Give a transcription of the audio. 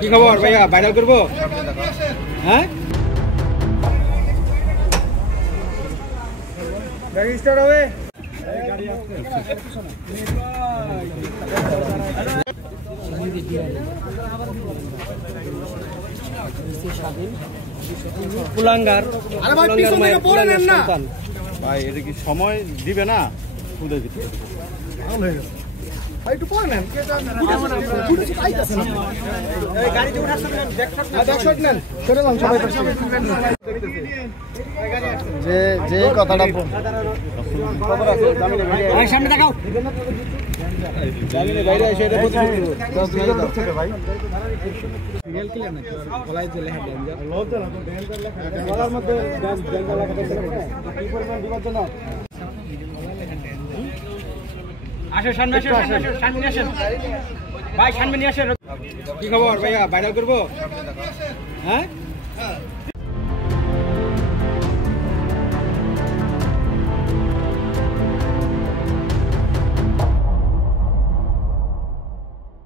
কি খবর ভাইয়া, ভাইরাল করবো? হ্যাঁ, গাড়ি স্টার্ট হবে। কুলাঙ্গার, আরে ভাই পিছন থেকে পড়ে নেন না ভাই, এটা কি সময় দিবে না? খুদে দিতে ভাই একটু পড়ে নেন, এই গাড়িতে ওঠার সময় ব্যাকশট নেন, সরে যান সবাই। যে কথাটা ভাই সামনে দেখাও, জামিনে বাইরে এসে এটা বলতে ভাই রিয়েল ক্লিয়ার না গলায় যে লেখা ডেঞ্জার লজ্জা না, তো ডেঞ্জার লেখা গলার মধ্যে ডেঞ্জার লেখা আছে কি পরিমাণ দিবার জন্য। আসো সামনে, আসো সামনে আসেন ভাই, সামনে নিয়ে আসেন। কি খবর ভাইয়া, ভাইরাল করবো? হ্যাঁ,